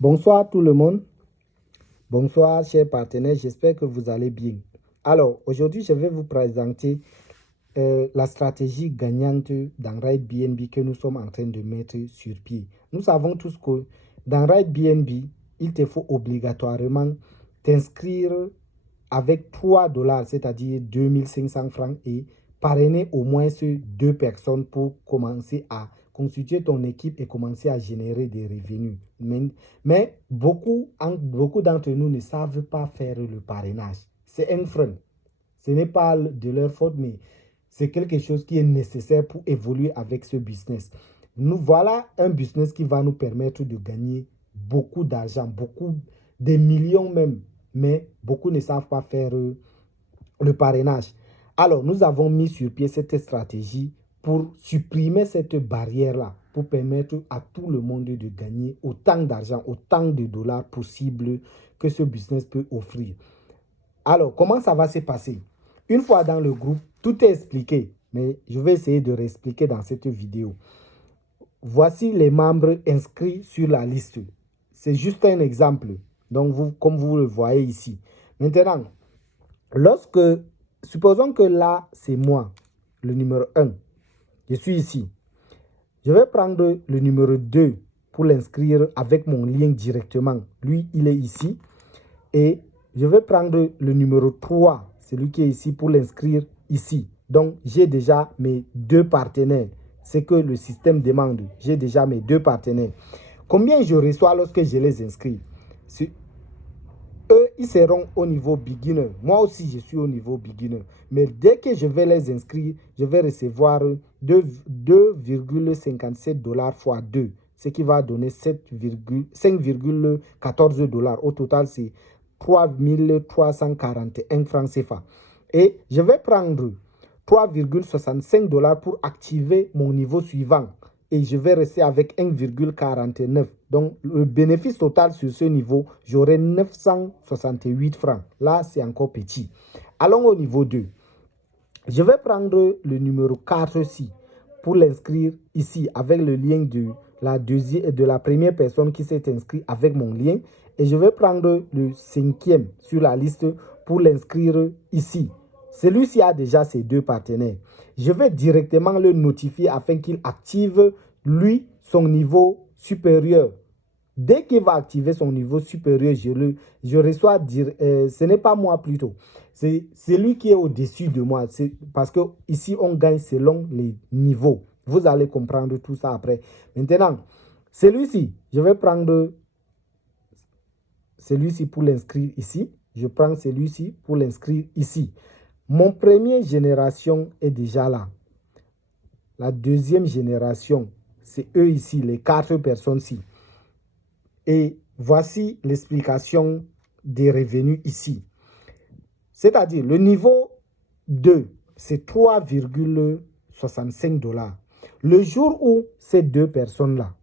Bonsoir tout le monde. Bonsoir chers partenaires, j'espère que vous allez bien. Alors, aujourd'hui, je vais vous présenter la stratégie gagnante dans RideBNB que nous sommes en train de mettre sur pied. Nous savons tous que dans RideBNB, il te faut obligatoirement t'inscrire avec 3 $, c'est-à-dire 2500 francs, et parrainer au moins 2 personnes pour commencer à constituer ton équipe et commencer à générer des revenus. Mais beaucoup d'entre nous ne savent pas faire le parrainage. C'est un frein. Ce n'est pas de leur faute, mais c'est quelque chose qui est nécessaire pour évoluer avec ce business. Voilà un business qui va nous permettre de gagner beaucoup d'argent, des millions même, mais beaucoup ne savent pas faire le parrainage. Alors, nous avons mis sur pied cette stratégie pour supprimer cette barrière-là, pour permettre à tout le monde de gagner autant d'argent, autant de dollars possible que ce business peut offrir. Alors, comment ça va se passer? Une fois dans le groupe, tout est expliqué, mais je vais essayer de réexpliquer dans cette vidéo. Voici les membres inscrits sur la liste. C'est juste un exemple. Donc, comme vous le voyez ici. Maintenant, supposons que là, c'est moi, le numéro 1. Je suis ici. Je vais prendre le numéro 2 pour l'inscrire avec mon lien directement. Lui, il est ici. Et je vais prendre le numéro 3, celui qui est ici, pour l'inscrire ici. Donc, j'ai déjà mes 2 partenaires. C'est que le système demande. J'ai déjà mes 2 partenaires. Combien je reçois lorsque je les inscris? Eux, ils seront au niveau beginner. Moi aussi, je suis au niveau beginner. Mais dès que je vais les inscrire, je vais recevoir 2,57 $ fois 2, ce qui va donner 5,14 $. Au total, c'est 3 341 francs CFA. Et je vais prendre 3,65 $ pour activer mon niveau suivant. Et je vais rester avec 1,49. Donc, le bénéfice total sur ce niveau, j'aurai 968 francs. Là, c'est encore petit. Allons au niveau 2. Je vais prendre le numéro 4 ici pour l'inscrire ici avec le lien de la première personne qui s'est inscrite avec mon lien. Et je vais prendre le 5e sur la liste pour l'inscrire ici. Celui-ci a déjà ses 2 partenaires. Je vais directement le notifier afin qu'il active, lui, son niveau supérieur. Dès qu'il va activer son niveau supérieur, je reçois, ce n'est pas moi plutôt, c'est celui qui est au-dessus de moi. Parce que ici, on gagne selon les niveaux. Vous allez comprendre tout ça après. Maintenant, celui-ci, je vais prendre celui-ci pour l'inscrire ici. Je prends celui-ci pour l'inscrire ici. Mon première génération est déjà là. La deuxième génération, c'est eux ici, les 4 personnes-ci. Et voici l'explication des revenus ici. C'est-à-dire, le niveau 2, c'est 3,65 $. Le jour où ces 2 personnes-là,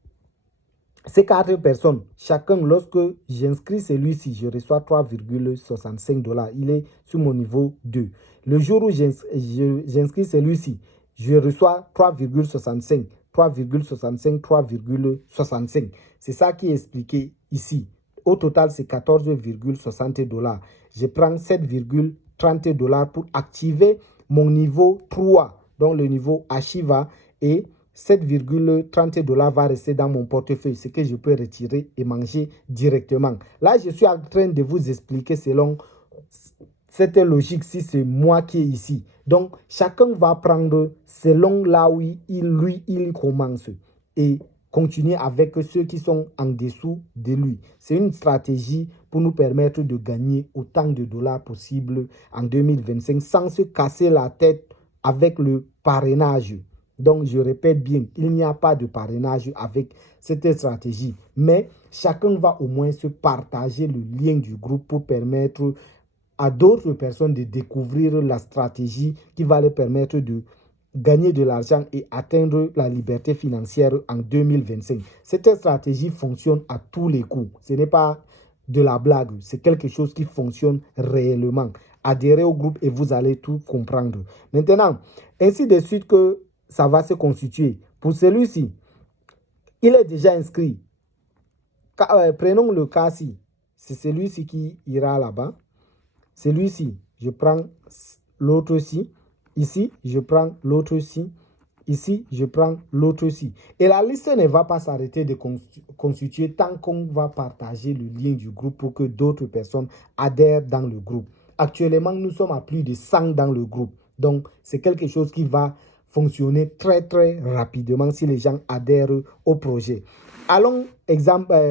ces 4 personnes, chacun, lorsque j'inscris celui-ci, je reçois 3,65 $. Il est sur mon niveau 2. Le jour où j'inscris celui-ci, je reçois 3,65, 3,65, 3,65. C'est ça qui est expliqué ici. Au total, c'est 14,60 $. Je prends 7,30 $ pour activer mon niveau 3, donc le niveau Achiva, et 7,30 $ va rester dans mon portefeuille, ce que je peux retirer et manger directement. Là, je suis en train de vous expliquer selon cette logique, si c'est moi qui est ici. Donc, chacun va prendre selon là où il commence et continuer avec ceux qui sont en dessous de lui. C'est une stratégie pour nous permettre de gagner autant de dollars possible en 2025 sans se casser la tête avec le parrainage. Donc, je répète bien, il n'y a pas de parrainage avec cette stratégie. Mais chacun va au moins se partager le lien du groupe pour permettre à d'autres personnes de découvrir la stratégie qui va leur permettre de gagner de l'argent et atteindre la liberté financière en 2025. Cette stratégie fonctionne à tous les coups. Ce n'est pas de la blague, c'est quelque chose qui fonctionne réellement. Adhérez au groupe et vous allez tout comprendre. Maintenant, ainsi de suite que ça va se constituer. Pour celui-ci, il est déjà inscrit. Prenons le cas-ci. C'est celui-ci qui ira là-bas. Celui-ci, je prends l'autre-ci. Ici, je prends l'autre-ci. Ici, je prends l'autre-ci. Et la liste ne va pas s'arrêter de constituer tant qu'on va partager le lien du groupe pour que d'autres personnes adhèrent dans le groupe. Actuellement, nous sommes à plus de 100 dans le groupe. Donc, c'est quelque chose qui va fonctionner très, très rapidement si les gens adhèrent au projet. Allons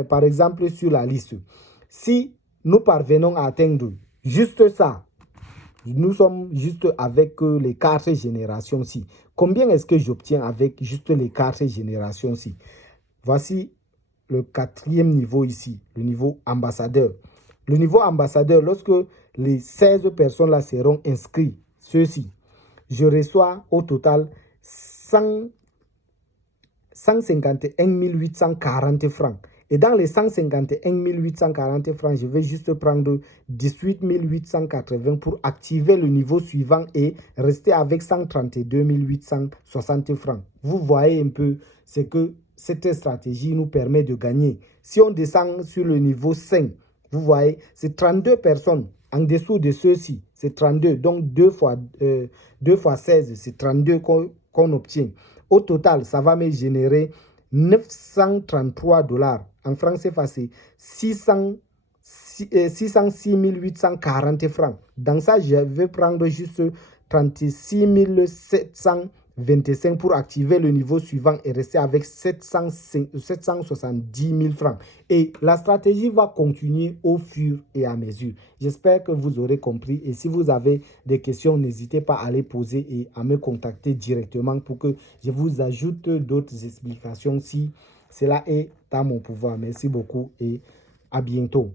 par exemple sur la liste. Si nous parvenons à atteindre juste ça, nous sommes juste avec les 4 générations-ci. Combien est-ce que j'obtiens avec juste les 4 générations-ci? Voici le 4e niveau ici, le niveau ambassadeur. Le niveau ambassadeur, lorsque les 16 personnes-là seront inscrits, ceux-ci, je reçois au total 151 840 francs. Et dans les 151 840 francs, je vais juste prendre 18 880 pour activer le niveau suivant et rester avec 132 860 francs. Vous voyez un peu ce que cette stratégie nous permet de gagner. Si on descend sur le niveau 5, vous voyez, c'est 32 personnes. En dessous de ceux-ci, c'est 32. Donc 2 fois 16, c'est 32 qu'on obtient. Au total, ça va me générer 933 $. En francs CFA, c'est 606 840 francs. Dans ça, je vais prendre juste 36 725 pour activer le niveau suivant et rester avec 770 000 francs. Et la stratégie va continuer au fur et à mesure. J'espère que vous aurez compris. Et si vous avez des questions, n'hésitez pas à les poser et à me contacter directement pour que je vous ajoute d'autres explications si cela est à mon pouvoir. Merci beaucoup et à bientôt.